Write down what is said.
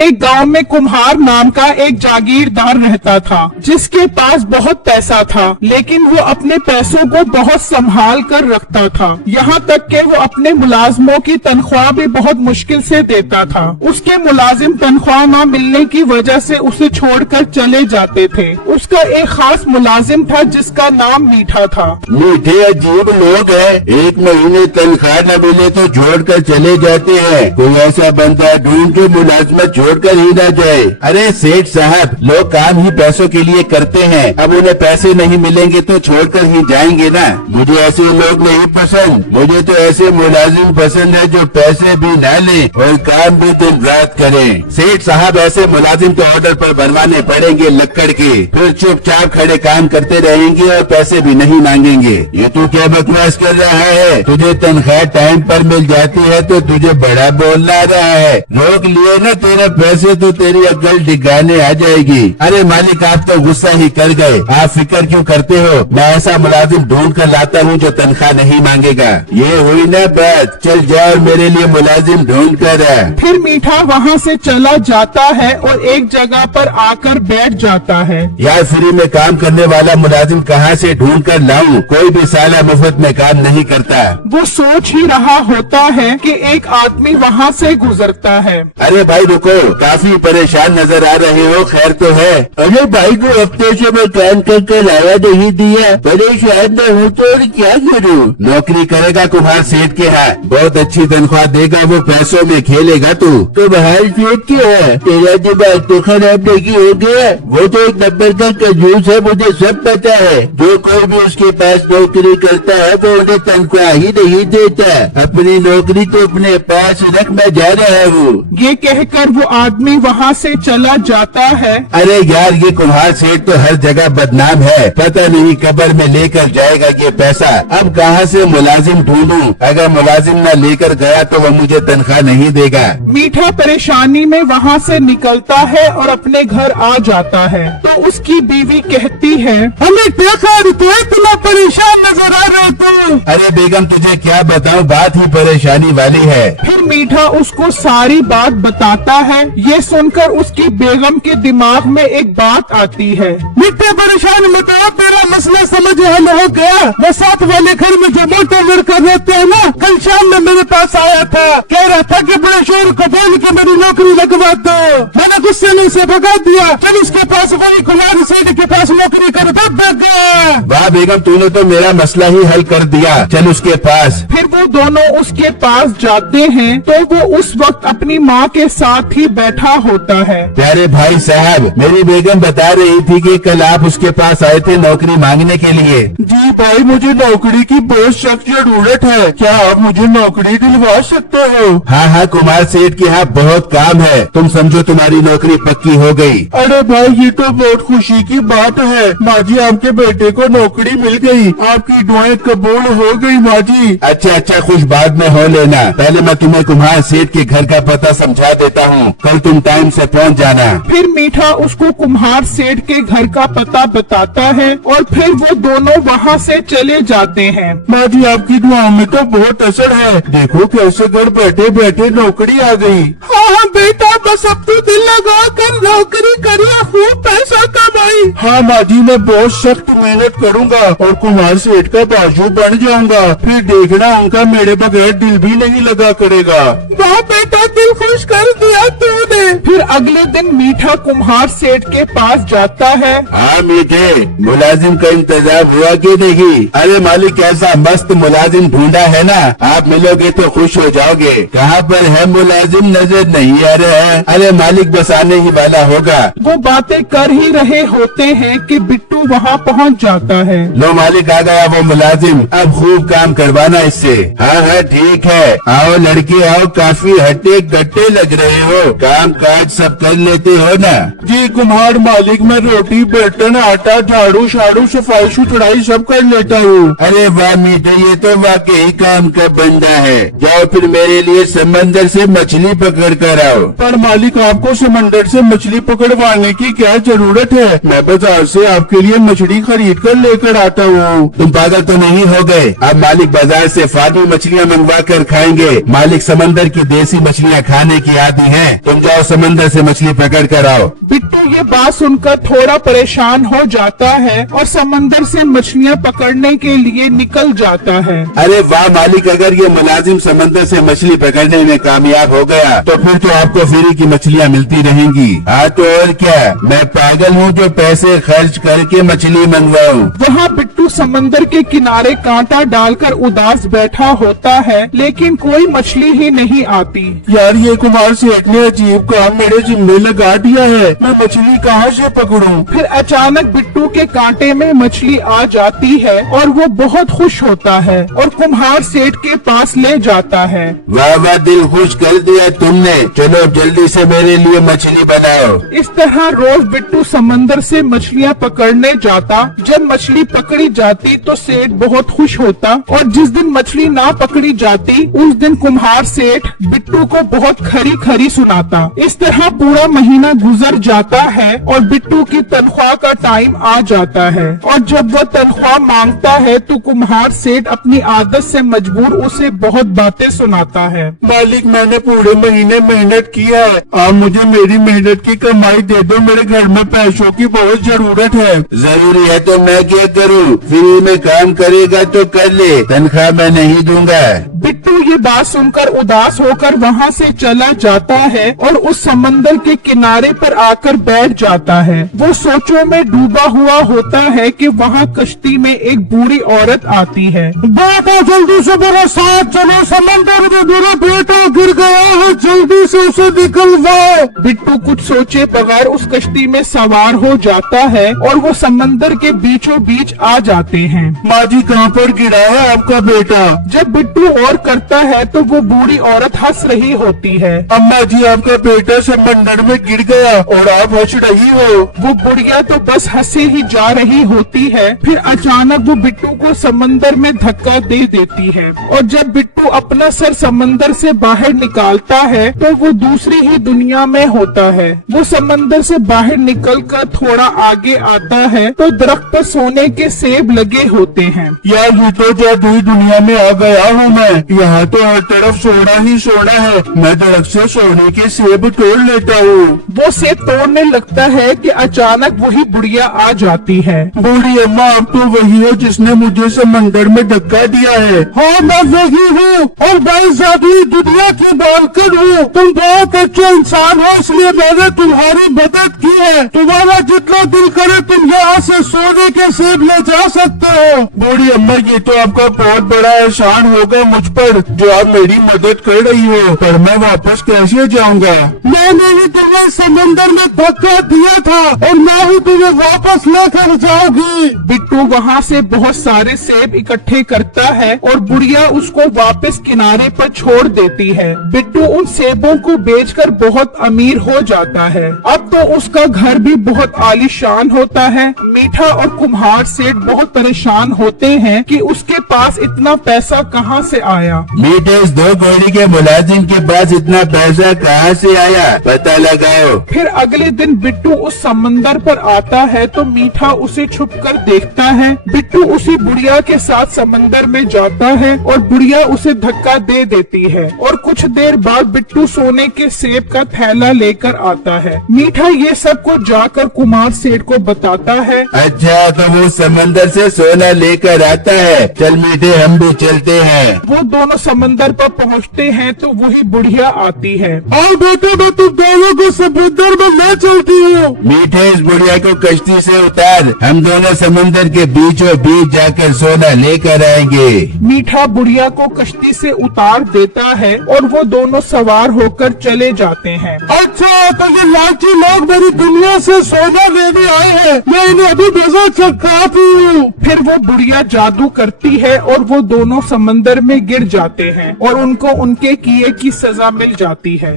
एक गांव में कुम्हार नाम का एक जागीरदार रहता था जिसके पास बहुत पैसा था, लेकिन वो अपने पैसों को बहुत संभाल कर रखता था। यहाँ तक कि वो अपने मुलाजिमों की तनख्वाह भी बहुत मुश्किल से देता था। उसके मुलाजिम तनख्वाह न मिलने की वजह से उसे छोड़कर चले जाते थे। उसका एक खास मुलाजिम था जिसका नाम मीठा था। मीठे अजीब लोग हैं, एक महीने तनख्वाह न मिले तो छोड़कर चले जाते हैं। कोई ऐसा बंदा ढूंढ के मुलाजमत छोड़कर ही न जाए। अरे सेठ साहब, लोग काम ही पैसों के लिए करते हैं, अब उन्हें पैसे नहीं मिलेंगे तो छोड़कर ही जाएंगे ना। मुझे ऐसे लोग नहीं पसंद, मुझे तो ऐसे मुलाजिम पसंद है जो पैसे भी न ले और काम भी दिन रात करें। सेठ साहब, ऐसे मुलाजिम तो ऑर्डर पर बनवाने पड़ेंगे लक्कड़ के, फिर चुपचाप खड़े काम करते रहेंगे और पैसे भी नहीं मांगेंगे। ये तू क्या बकवास कर रहा है? तुझे तनख्वाह टाइम पर मिल जाती है तो तुझे बड़ा बोलना रहा है। रोक लिए ना तेरा पैसे तो तेरी अक्ल ठिकाने आ जाएगी। अरे मालिक, आप तो गुस्सा ही कर गए, आप फिक्र क्यों करते हो? मैं ऐसा मुलाजिम ढूंढ कर लाता हूँ जो तनख्वाह नहीं मांगेगा। ये हुई ना बात, चल जा और मेरे लिए मुलाजिम ढूंढ कर आ। फिर मीठा वहाँ से चला जाता है और एक जगह पर आकर बैठ जाता है। यार, फ्री में काम करने वाला मुलाजिम कहाँ से ढूंढ कर लाऊं? कोई भी साला मुफ्त में काम नहीं करता। वो सोच ही रहा होता है कि एक आदमी वहाँ से गुजरता है। अरे भाई रुको, काफी परेशान नजर आ रहे हो, खैर तो है? अरे भाई को हफ्ते से मैं काम करके लाया नहीं दिया, परेशान न हूँ तो और क्या करूँ? नौकरी करेगा कुम्हार सेठ के यहाँ, बहुत अच्छी तनख्वाह देगा, वो पैसों में खेलेगा तू। कुम्हार सेठ के है, तेरा दिमाग तो खराब नहीं हो गया? वो तो एक नंबर का कंजूस है, मुझे सब पता है। जो कोई भी उसके पास नौकरी करता है वो उन्हें तनख्वाह ही नहीं देता। अपनी नौकरी तो अपने पास रख, मैं जा रहा हूँ। ये कहकर वो आदमी वहाँ से चला जाता है। अरे यार, ये कुम्हार सेठ तो हर जगह बदनाम है, पता नहीं कब्र में लेकर जाएगा ये पैसा। अब कहाँ से मुलाजिम ढूंढूं? अगर मुलाजिम न लेकर गया तो वो मुझे तनख्वाह नहीं देगा। मीठा परेशानी में वहाँ से निकलता है और अपने घर आ जाता है तो उसकी बीवी कहती है, हमें देखा तो इतना परेशान नजर आ रहे तू। अरे बेगम, तुझे क्या बताऊं, बात ही परेशानी वाली है। फिर मीठा उसको सारी बात बताता है। ये सुनकर उसकी बेगम के दिमाग में एक बात आती है। मीठे परेशान मत हो, तेरा मसला समझ हल हो गया। वो साथ वाले घर में जो मोटे लड़का रहते हैं ना, कल शाम में मेरे पास आया था, कह रहा था कि बड़े शोर को बोल के मेरी नौकरी लगवा दो। मैंने गुस्से में उसे भगा दिया, चल उसके पास वही कुम्हार सेठ के पास नौकरी कर गया। वाह बेगम, तूने तो मेरा मसला ही हल कर दिया, चल उसके पास। फिर वो दोनों उसके पास जाते हैं तो वो उस वक्त अपनी माँ के साथ ही बैठा होता है। प्यारे भाई साहब, मेरी बेगम बता रही थी कि कल आप उसके पास आए थे नौकरी मांगने के लिए। जी भाई, मुझे नौकरी की बहुत सख्त जरूरत है, क्या आप मुझे नौकरी दिलवा सकते हो? हाँ हाँ, कुमार सेठ के यहाँ बहुत काम है, तुम समझो तुम्हारी नौकरी पक्की हो गई। अरे भाई, ये तो बहुत खुशी की बात है। माँ जी, आपके बेटे को नौकरी मिल गई, आपकी दुआएं कबूल हो गई माँ जी। अच्छा, खुश बाद में हो लेना, पहले मैं तुम्हें कुम्हार सेठ के घर का पता समझा देता हूँ, कल तुम टाइम से पहुँच जाना। फिर मीठा उसको कुम्हार सेठ के घर का पता बताता है और फिर वो दोनों वहाँ से चले जाते हैं। माँ जी, आपकी दुआओं में तो बहुत असर है, देखो कैसे घर बैठे बैठे नौकरी आ गई। हाँ बेटा, बस अब तो दिल लगा कर नौकरी करिए, खूब पैसा कमाई। हाँ माँ जी, मैं बहुत सख्त मेहनत करूँगा और कुम्हार सेठ का बाजू बन जाऊंगा, फिर देखना उनका मेरे बगैर दिल भी नहीं लगा करेगा। वाह बेटा, दिल खुश कर दिया तूने। फिर अगले दिन मीठा कुम्हार सेठ के पास जाता है। हाँ मीठे, मुलाजिम का इंतजाम हुआ कि नहीं? अरे मालिक, ऐसा मस्त मुलाजिम ढूंढा है ना, आप मिलोगे तो खुश हो जाओगे। कहाँ पर है मुलाजिम, नजर नहीं आ रहा है। अरे मालिक, बस आने ही वाला होगा। वो बातें कर ही रहे होते हैं कि बिट्टू वहाँ पहुँच जाता है। लो मालिक, आ गया वो मुलाजिम, अब खूब काम करवाना इससे। हाँ ठीक है, आओ लड़के आओ, काफी हट्टे कट्टे लग रहे हो, काम काज सब कर लेते हो ना? जी कुम्हार मालिक, मैं रोटी बर्तन आटा झाड़ू झाड़ू सफाई सुथराई सब कर लेता हूँ। अरे वाह मीठे, ये तो वाकई काम का बंदा है। जाओ फिर मेरे लिए समंदर से मछली पकड़ कर आओ। पर मालिक, आपको समंदर से मछली पकड़वाने की क्या जरूरत है? मैं बाजार से आपके लिए मछली खरीद खरीद कर लेकर आता हूँ। तुम पागल तो नहीं हो गए? अब मालिक बाजार से फार्मी मछलियाँ मंगवा कर खाएंगे। मालिक समंदर की देसी मछलियाँ खाने की आदी हैं। तुम जाओ समंदर से मछली पकड़ कर आओ। बिट्टू ये बात सुनकर थोड़ा परेशान हो जाता है और समंदर से मछलियाँ पकड़ने के लिए निकल जाता है। अरे वाह मालिक, अगर ये मुलाजिम समंदर से मछली पकड़ने में कामयाब हो गया तो फिर तो आपको फ्री की मछलियाँ मिलती रहेंगी। हाँ तो और क्या, मैं पागल हूँ जो पैसे खर्च करके मछली मंगवाऊँ। वहाँ बिट्टू समंदर के किनारे कांटा डालकर उदास बैठा होता है, लेकिन कोई मछली ही नहीं आती। यार ये कुमार सेठ ने अजीब काम मेरे जिम्मे लगा दिया है, मैं मछली कहाँ से पकड़ूं? फिर अचानक बिट्टू के कांटे में मछली आ जाती है और वो बहुत खुश होता है और कुम्हार सेठ के पास ले जाता है। वाह वाह, दिल खुश कर दिया तुमने। चलो अब जल्दी से मेरे लिए मछली बनाओ। इस तरह रोज बिट्टू समंदर से मछलियाँ पकड़ने जाता। जब मछली पकड़ी जाती तो सेठ बहुत खुश होता और जिस दिन मछली ना पकड़ी जाती उस दिन कुम्हार सेठ बिट्टू को बहुत खरी खरी सुनाता। इस तरह पूरा महीना गुजर जाता है और बिट्टू की तनख्वाह का टाइम आ जाता है और जब वह तनख्वाह मांगता है तो कुम्हार सेठ अपनी आदत से मजबूर उसे बहुत बातें सुनाता है। मालिक मैंने पूरे महीने मेहनत की है, आप मुझे मेरी मेहनत की कमाई दे दो, मेरे घर में पैसों की बहुत जरूरत है। जरूरी है तो मैं क्या करूँ? फ्री में काम करेगा तो कर ले, तनख्वाह मैं नहीं दूंगा। बिट्टू ये बात सुनकर उदास होकर वहाँ से चला जाता है और उस समंदर के किनारे पर आकर बैठ जाता है। वो सोचों में डूबा हुआ होता है कि वहाँ कश्ती में एक बूढ़ी औरत आती है। बेटा जल्दी से मेरे साथ चलो, समंदर में मेरा बेटा गिर गया है, जल्दी से उसे निकलवाओ। बिट्टू कुछ सोचे बगैर उस कश्ती में सवार हो जाता है और वो समंदर के बीचों बीच आ जाते हैं। माँ जी कहाँ पर गिरा है आपका बेटा? जब बिट्टू और करता है तो वो बूढ़ी औरत हंस रही होती है। अम्मा जी आपका बेटा समंदर में गिर गया और आप हंस रही हो। वो बुढ़िया तो बस हंसे ही जा रही होती है। फिर अचानक वो बिट्टू को समंदर में धक्का दे देती है और जब बिट्टू अपना सर समंदर से बाहर निकालता है तो वो दूसरी ही दुनिया में होता है। वो समंदर से बाहर निकलकर थोड़ा आगे आता है तो दरख्त पर सोने के सेब लगे होते हैं। यार ये तो जादुई दुनिया में आ गया हूँ मैं, यहाँ तो हर तरफ सोना ही सोना है। मैं दरख्त से सोने के सेब तोड़ लेता हूँ। वो सेब तोड़ने लगता है कि अचानक वही बुढ़िया आ जाती है। बूढ़ी अम्मा आप तो वही हो जिसने मुझे समंदर में धक्का दिया है। हाँ मैं वही हूँ और मैं जादुई दुनिया की मालकिन हूँ। तुम बहुत अच्छे इंसान हो इसलिए मैंने तुम्हारी मदद की है। तुम्हारा जितना दिल करे तुम यहाँ से सोने के सेब ले जा सकते हो। बूढ़ी अम्मा ये तो आपका बहुत बड़ा एहसान होगा मुझ पर जो आप मेरी मदद कर रही हो, पर मैं वापस कैसे जाऊँगा? मैंने ही तुम्हें समंदर में धक्का दिया था और मैं ही तुम्हें वापस लेकर जाऊंगी। बिट्टू वहाँ से बहुत सारे सेब इकट्ठे करता है और बुढ़िया उसको वापस किनारे पर छोड़ देती है। बिट्टू उन सेबों को बेचकर बहुत अमीर हो जाता है। अब तो उसका घर भी बहुत आलीशान होता है। मीठा और कुम्हार सेठ बहुत परेशान होते हैं कि उसके पास इतना पैसा कहाँ से आया। मीठे इस 2 कौड़ी के मुलाजिम के पास इतना पैसा कहाँ से आया, पता लगाओ। फिर अगले दिन बिट्टू उस समंदर पर आता है तो मीठा उसे छुपकर देखता है। बिट्टू उसी बुढ़िया के साथ समंदर में जाता है और बुढ़िया उसे धक्का दे देती है और कुछ देर बाद बिट्टू सोने के सेब का थैला लेकर आता है। मीठा ये सब को जाकर कुमार सेठ को बताता है। अच्छा तो वो समंदर से सोना लेकर आता है, चल मीठे हम भी चलते हैं। वो दोनों समंदर पर पहुँचते हैं तो वही बुढ़िया आती है। और बेटे मैं तुम दोनों को समंदर में ले चलती हूँ। मीठे इस बुढ़िया को कश्ती से उतार, हम दोनों समंदर के बीचों बीच जाकर सोना लेकर आएंगे। मीठा बुढ़िया को कश्ती से उतार देता है और वो दोनों सवार होकर चले जाते हैं। अच्छा तो ये लालची लोग मेरी दुनिया से सोना लेने आए हैं, मैं इन्हें अभी मजा चखाती हूँ। फिर वो बुढ़िया जादू करती है और वो दोनों समंदर में गिर जाते हैं और उनको उनके किए की सजा मिल जाती है।